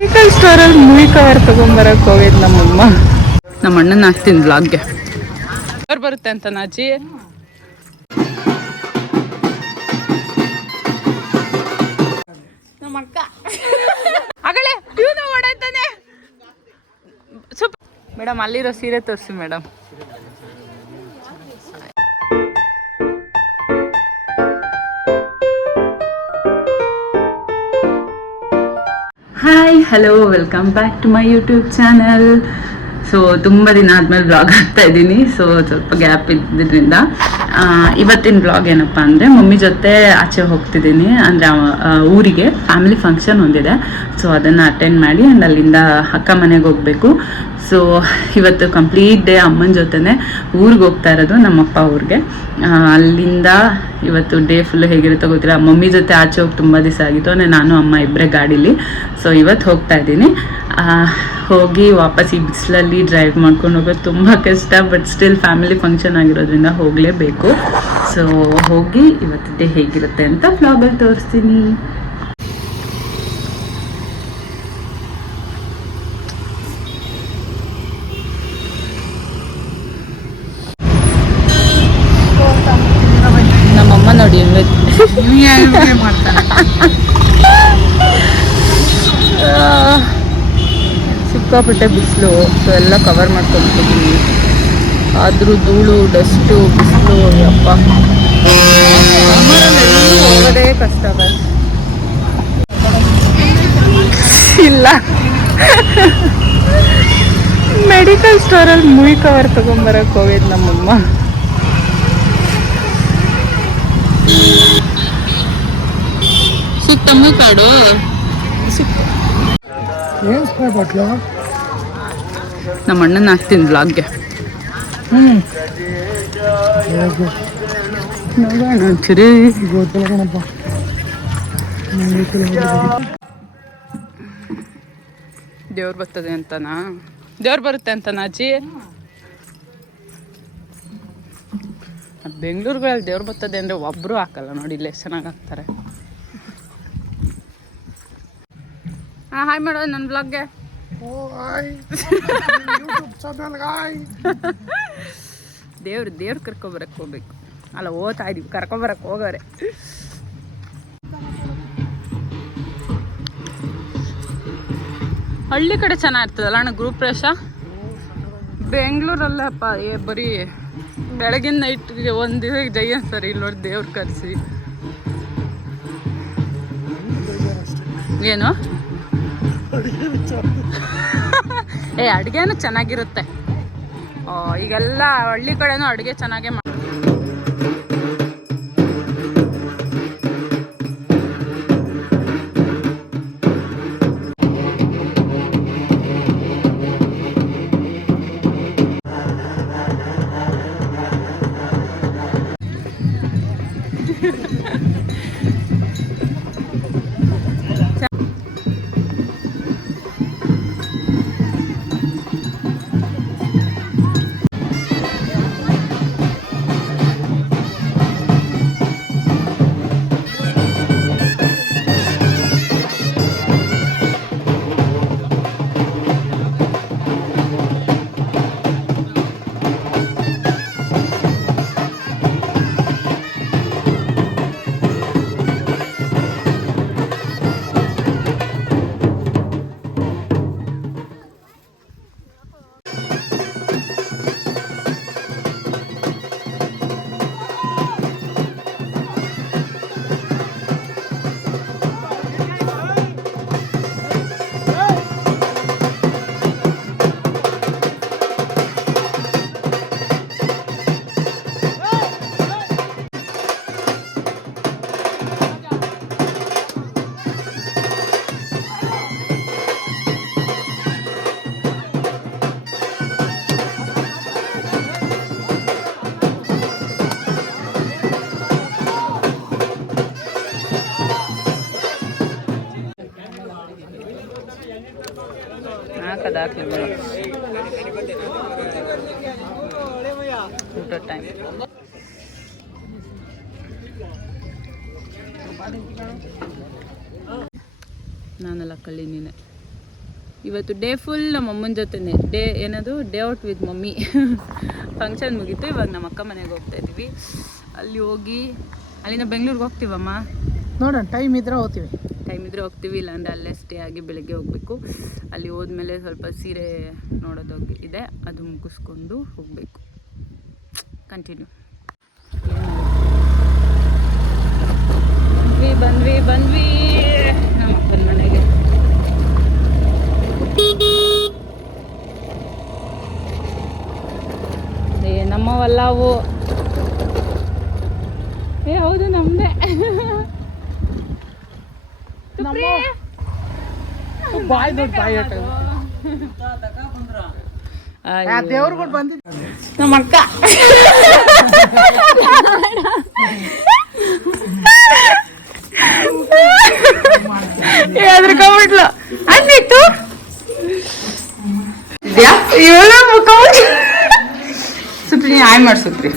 Medical ಸ್ಟೋರಲ್ಲಿ movie cover ತಗೊಂಬರಕ್ಕೆ ಹೋಗಿದ್ದು ನಮ್ಮಮ್ಮ. ನಮ್ಮ ಅಣ್ಣನ ಹಾಕ್ತೀನಿ ಬ್ಲಾಗ್ಗೆ. ಅವ್ರು ಬರುತ್ತೆ ಅಂತ ನಾಚಿ. ನಮ್ಮ ಅಕ್ಕ ಆಗಲೇ ಇವನು ಓಡಾಡ್ತಾನೆ. ಮೇಡಮ್ ಅಲ್ಲಿರೋ ಸೀರೆ ತೋರಿಸಿ madam. Hi hello welcome back to my YouTube channel. So ತುಂಬ ದಿನ ಆದಮೇಲೆ ಬ್ಲಾಗ್ ಹಾಕ್ತಾ ಇದ್ದೀನಿ. ಸೊ ಸ್ವಲ್ಪ ಗ್ಯಾಪ್ ಇದ್ದಿದ್ದರಿಂದ ಇವತ್ತಿನ ಬ್ಲಾಗ್ ಏನಪ್ಪ ಅಂದರೆ ಮಮ್ಮಿ ಜೊತೆ ಆಚೆ ಹೋಗ್ತಿದ್ದೀನಿ. ಅಂದರೆ ಊರಿಗೆ ಫ್ಯಾಮಿಲಿ ಫಂಕ್ಷನ್ ಒಂದಿದೆ. ಸೊ ಅದನ್ನು ಅಟೆಂಡ್ ಮಾಡಿ ಆ್ಯಂಡ್ ಅಲ್ಲಿಂದ ಅಕ್ಕ ಮನೆಗೆ ಹೋಗಬೇಕು. ಸೊ ಇವತ್ತು ಕಂಪ್ಲೀಟ್ ಡೇ ಅಮ್ಮನ ಜೊತೆನೇ ಊರಿಗೆ ಹೋಗ್ತಾ ಇರೋದು, ನಮ್ಮಪ್ಪ ಊರಿಗೆ. ಅಲ್ಲಿಂದ ಇವತ್ತು ಡೇ ಫುಲ್ಲು ಹೇಗಿರುತ್ತೋ ಗೊತ್ತಿಲ್ಲ. ಮಮ್ಮಿ ಜೊತೆ ಆಚೆ ಹೋಗಿ ತುಂಬ ದಿವಸ ಆಗಿತ್ತು, ಅಂದರೆ ನಾನು ಅಮ್ಮ ಇಬ್ಬರೇ ಗಾಡೀಲಿ. ಸೊ ಇವತ್ತು ಹೋಗ್ತಾ ಇದ್ದೀನಿ. ಹೋಗಿ ವಾಪಸ್ ಈ ಬಿಸಿಲಲ್ಲಿ ಡ್ರೈವ್ ಮಾಡ್ಕೊಂಡು ಹೋಗೋದು ತುಂಬ ಕಷ್ಟ. ಬಟ್ ಸ್ಟಿಲ್ ಫ್ಯಾಮಿಲಿ ಫಂಕ್ಷನ್ ಆಗಿರೋದ್ರಿಂದ ಹೋಗಲೇಬೇಕು. ಸೊ ಹೋಗಿ ಇವತ್ತು ಡೇ ಹೇಗಿರುತ್ತೆ ಅಂತ ವ್ಲಾಗಲ್ಲಿ ತೋರಿಸ್ತೀನಿ. ನಮ್ಮಮ್ಮ ನೋಡಿ ಮಾಡ್ತಾರೆ. ಸಿಕ್ಕಾಪಟ್ಟೆ ಬಿಸಿಲು. ಸೊ ಎಲ್ಲ ಕವರ್ ಮಾಡ್ಕೊಂಡ್ಬಿಟ್ಟಿದ್ದೀನಿ. ಆದರೂ ಧೂಳು, ಡಸ್ಟು, ಬಿಸಿಲು, ಅಪ್ಪ ಹೋಗೋದೇ ಕಷ್ಟ. ಇಲ್ಲ ಮೆಡಿಕಲ್ ಸ್ಟೋರಲ್ಲಿ ಮೂವಿ ಕವರ್ ತಗೊಂಬರಕ್ಕೆ ಹೋಗಿದ್ದು ನಮ್ಮಮ್ಮ. ಸುತ್ತಮ್ಮ ಕಾಡು ನಮ್ಮ ಅಣ್ಣನ ಹಾಕ್ತೀನಿ ಬ್ಲಾಗ್ಗೆ. ಒಂಚೂರಿ ದೇವ್ರು ಬರ್ತದೆ ಅಂತನಾ? ದೇವ್ರು ಬರುತ್ತೆ ಅಂತನಾ ಅಜ್ಜಿ? ಬೆಂಗಳೂರುಗಳಲ್ಲಿ ದೇವ್ರು ಬರ್ತದೆ ಅಂದರೆ ಒಬ್ಬರು ಹಾಕಲ್ಲ ನೋಡಿ, ಇಲ್ಲೇ ಚೆನ್ನಾಗಿ ಹಾಕ್ತಾರೆ. ಹಾಂ ಹಾಯ್ ಮಾಡೋದು ನನ್ನ ಬ್ಲಾಗ್ಗೆ. ದೇವ್ರು ಕರ್ಕೊಬರಕ್ಕೆ ಹೋಗ್ಬೇಕು. ಅಲ್ಲ ಓದ್ತಾ ಇದೀವಿ, ಕರ್ಕೊಬರಕ್ಕೆ ಹೋಗೋರೆ. ಹಳ್ಳಿ ಕಡೆ ಚೆನ್ನಾಗಿರ್ತದಲ್ಲ ಅಣ್ಣ ಗ್ರೂಪ್ ಪ್ರವೇಶ. ಬೆಂಗಳೂರಲ್ಲಪ್ಪ ಬರೀ ಬೆಳಗಿನ ನೈಟ್ಗೆ ಒಂದು ದಿವಸ ಜೈ ಸರಿ ಇಲ್ಲಿ ನೋಡಿ ದೇವ್ರು ಕರೆಸಿ. ಏನು ಅಡುಗೆನೂ ಚೆನ್ನಾಗಿರುತ್ತೆ. ಈಗೆಲ್ಲ ಹಳ್ಳಿ ಕಡೆನೂ ಅಡುಗೆ ಚೆನ್ನಾಗೇ ಹಾಕದಾಕ್ಲಿ ಊಟ ಟೈಮ್. ನಾನೆಲ್ಲ ಕಳ್ಳಿ ನೀನೆ. ಇವತ್ತು ಡೇ ಫುಲ್ ನಮ್ಮ ಅಮ್ಮನ ಜೊತೆನೆ day out with mummy. Function ಮುಗೀತು, ಇವಾಗ ನಮ್ಮ ಅಕ್ಕ ಮನೆಗೆ ಹೋಗ್ತಾ ಇದ್ದೀವಿ. ಅಲ್ಲಿ ಹೋಗಿ ಅಲ್ಲಿಂದ ಬೆಂಗಳೂರಿಗೆ ಹೋಗ್ತೀವಮ್ಮ. ನೋಡೋಣ, ಟೈಮ್ ಇದ್ರೆ ಹೋಗ್ತೀವಿ, ಇಲ್ಲಾಂದರೆ ಅಲ್ಲೇ ಸ್ಟೇ ಆಗಿ ಬೆಳಗ್ಗೆ ಹೋಗಬೇಕು. ಅಲ್ಲಿ ಹೋದ್ಮೇಲೆ ಸ್ವಲ್ಪ ಸೀರೆ ನೋಡೋದೋಗಿ ಇದೆ, ಅದು ಮುಗಿಸ್ಕೊಂಡು ಹೋಗಬೇಕು. ಕಂಟಿನ್ಯೂ. ಬಂದ್ವಿ ನಮ್ಮ ಅಪ್ಪನ ಮನೆಗೆ. ನಮ್ಮವಲ್ಲ ಅವು. ಹೌದು ನಮ್ದೇ. ನಮ್ಮ ಅಕ್ಕ ಹೆದರ್ಕೊಂಡ್ಬಿಟ್ಲು. ಅಂದಿತ್ತು ಸುಪ್ರಿ ಆಯ್ ಮಾಡಿ ಸುಪ್ರಿ.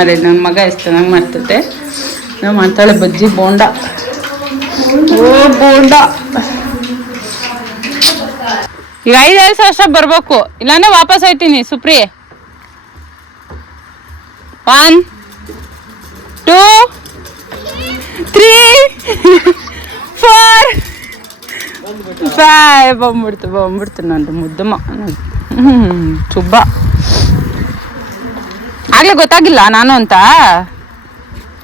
ಅದೇ ನನ್ನ ಮಗ ಎಷ್ಟು ಚೆನ್ನಾಗಿ ಮಾಡ್ತತೆ. ನಾವು ಮಾಡ್ತಾಳೆ ಬಜ್ಜಿ ಬೋಂಡ. ಬೋಂಡ ಈಗ 5 ವರ್ಷ ಬರ್ಬೇಕು, ಇಲ್ಲಾಂದ್ರೆ ವಾಪಸ್ ಹೋಯ್ತೀನಿ. ಸುಪ್ರಿ 1 2 3 4 5 ಬಂದ್ಬಿಡ್ತು ನಂದು ಮುದ್ದಮ್ಮ. ಸುಬ್ಬ ಆಗ್ಲೇ ಗೊತ್ತಾಗಿಲ್ಲ ನಾನು ಅಂತ.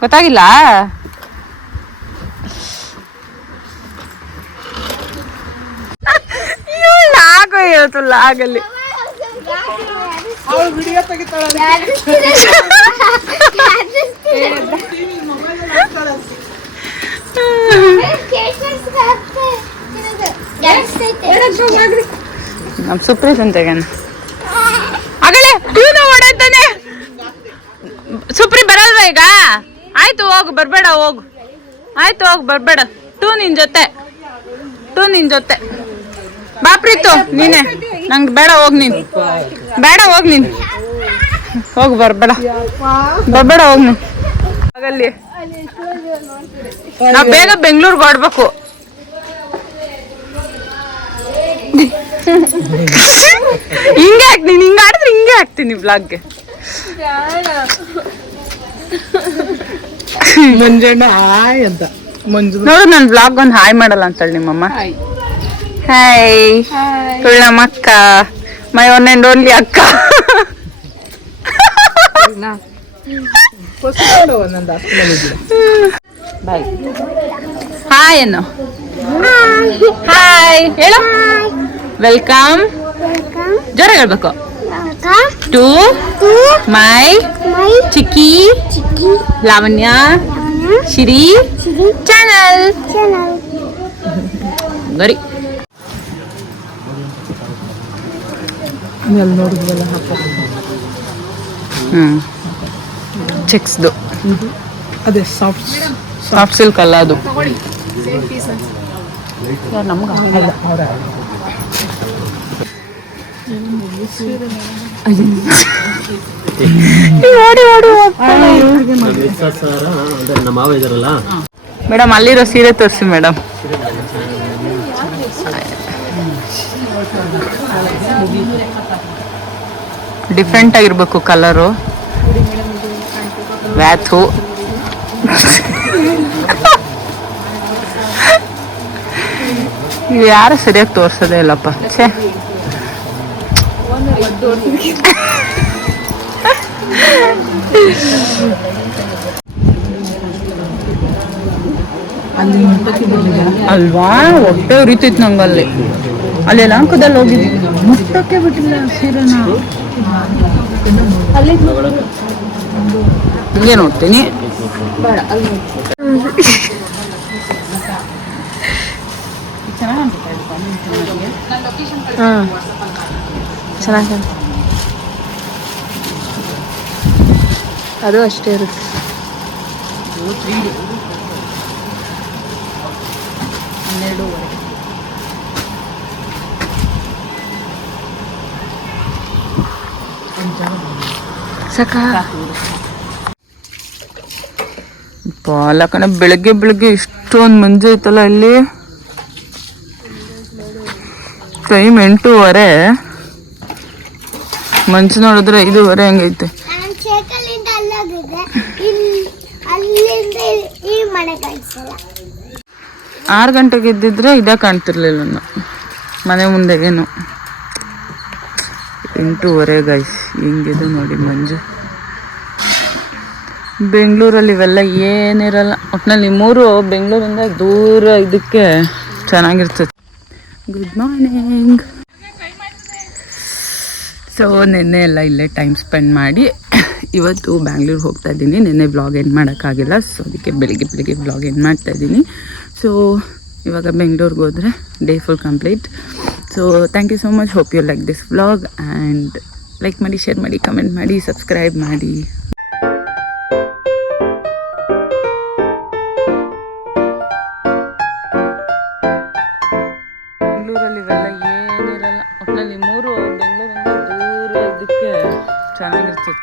ಗೊತ್ತಾಗಿಲ್ಲ. ಇವತ್ತು ಲಾಗಲ್ಲಿ ನಮ್ಮ ಸುಪ್ರೀತ್ ಅಂತೆಗೇನ ಆಗಲೇ ಇವನು ಓಡಾಯ್ತಾನೆ. ಸುಪ್ರಿ ಬರಲ್ವಾ ಈಗ? ಆಯ್ತು ಹೋಗು, ಬರ್ಬೇಡ ಹೋಗು. ಆಯ್ತು ಹೋಗು, ಬರ್ಬೇಡ. ಟೂ ನಿನ್ ಜೊತೆ ಬಾಪ್ರಿತ್ತು ನೀನೆ. ನಂಗೆ ಬೇಡ, ಹೋಗ್ ನೀನು. ಹೋಗು, ಬರ್ಬೇಡ ಹೋಗ್ ನೀನು. ಆಗಲ್ಲಿ ನಾವು ಬೇಗ ಬೆಂಗಳೂರಿಗೆ ಹೊಡ್ಬೇಕು. ಹಿಂಗೆ ಹಾಕ್ತೀನಿ, ಹಿಂಗೆ ಆಡಿದ್ರೆ ಹಿಂಗೆ ಹಾಕ್ತೀನಿ ಬ್ಲಾಗ್ಗೆ. ಮಂಜಣ್ಣ ಹಾಯ್ ಅಂತ ನೋಡು, ನನ್ನ ಬ್ಲಾಗ್ ಒಂದು ಹಾಯ್ ಮಾಡಲ್ಲ ಅಂತೇಳಿ ನಿಮ್ಮಮ್ಮ. ಹಾಯ್ ನಮ್ಮ ಅಕ್ಕ, ಮೈ ಒನ್ ಆ್ಯಂಡ್ ಓನ್ಲಿ ಅಕ್ಕ. ಬಾಯ್. ಹಾಯ್ ಅನ್ನು. ಹಾಯ್ ಹೇಳು. ವೆಲ್ಕಮ್. ಜೋರಾಗಿ ಹೇಳ್ಬೇಕು. ಟು ಮೈ ಚಿಕ್ಕಿ ಲಾವಣ್ಯ ಶಿರಿ ಚಾನಲ್. ಬರೀ ಚೆಕ್ಸ್ದು ಅದೇ ಸಾಫ್ಟ್ ಸಿಲ್ಕ್ ಅಲ್ಲ ಅದು. ಮೇಡಮ್ ಅಲ್ಲಿರೋ ಸೀರೆ ತೋರಿಸಿ ಮೇಡಮ್. ಡಿಫ್ರೆಂಟ್ ಆಗಿರ್ಬೇಕು ಕಲರು. ವ್ಯಾಥು ಯಾರು ಸರಿಯಾಗಿ ತೋರ್ಸೋದೇ ಇಲ್ಲಪ್ಪ. ಛೇ, ಅಲ್ವಾ ಹೊಟ್ಟೆ ಉರಿತೈತಿ ನಂಗಲ್ಲಿ. ಅಲ್ಲಿ ಯಲಹಂಕದಲ್ಲಿ ಹೋಗಿದ್ವಿ, ಮುಟ್ಟಕ್ಕೆ ಬಿಟ್ಟಿಲ್ಲ ಸೀರೆನ. ಹಿಂಗೆ ನೋಡ್ತೀನಿ. ಚೆನ್ನಾಗಿ ಅದು ಅಷ್ಟೇ ಇರುತ್ತೆ. ಪಾಲಕನ ಬೆಳಗ್ಗೆ ಇಷ್ಟೊಂದು ಮಂಜು ಐತಲ್ಲ ಇಲ್ಲಿ. ಟೈಮ್ 8:30. ಮಂಚು ನೋಡಿದ್ರೆ 5:30 ಹಂಗೈತೆ. ನಾನು ಶೇಕಲಿಂದ ಅಲ್ಲೋಗಿದ್ದೆ, ಅಲ್ಲಿಂದ ಈ ಮನೆ ಕಾಣಿಸಲ್ಲ. 6 ಗಂಟೆಗೆ ಎದ್ದಿದ್ರೆ ಇದೇ ಕಾಣ್ತಿರ್ಲಿಲ್ಲ ಮನೆ ಮುಂದೆ ಏನು. 8:30 ಗೈಸ್. ಹಿಂಗಿದೆ ನೋಡಿ ಮಂಜು. ಬೆಂಗಳೂರಲ್ಲಿ ಇವೆಲ್ಲ ಏನಿರಲ್ಲ. ಒಟ್ಟಿನಲ್ಲಿ 3 ಬೆಂಗಳೂರಿಂದ ದೂರ ಇದಕ್ಕೆ ಚೆನ್ನಾಗಿರ್ತದೆ. Good morning. ಸೊ ನಿನ್ನೆ ಎಲ್ಲ ಇಲ್ಲೇ ಟೈಮ್ ಸ್ಪೆಂಡ್ ಮಾಡಿ ಇವತ್ತು ಬ್ಯಾಂಗ್ಳೂರಿಗೆ ಹೋಗ್ತಾ ಇದ್ದೀನಿ. ನಿನ್ನೆ ವ್ಲಾಗ್ ಎಂಡ್ ಮಾಡೋಕ್ಕಾಗಿಲ್ಲ, ಸೊ ಅದಕ್ಕೆ ಬೆಳಿಗ್ಗೆ ವ್ಲಾಗ್ ಎಂಡ್ ಮಾಡ್ತಾ ಇದ್ದೀನಿ. ಸೊ ಇವಾಗ ಬೆಂಗಳೂರಿಗೆ ಹೋದರೆ day full complete. So thank you so much. Hope you like this vlog and like ಮಾಡಿ, ಶೇರ್ ಮಾಡಿ, ಕಮೆಂಟ್ ಮಾಡಿ, ಸಬ್ಸ್ಕ್ರೈಬ್ ಮಾಡಿ. ಬೆಂಗಳೂರಲ್ಲಿ ಇವೆಲ್ಲ ಏನಿರಲ್ಲ. ಒಟ್ಟಿನಲ್ಲಿ 3 ಬೆಂಗಳೂರಿಂದ ದೂರ ಇದಕ್ಕೆ ಚೆನ್ನಾಗಿರ್ತದೆ.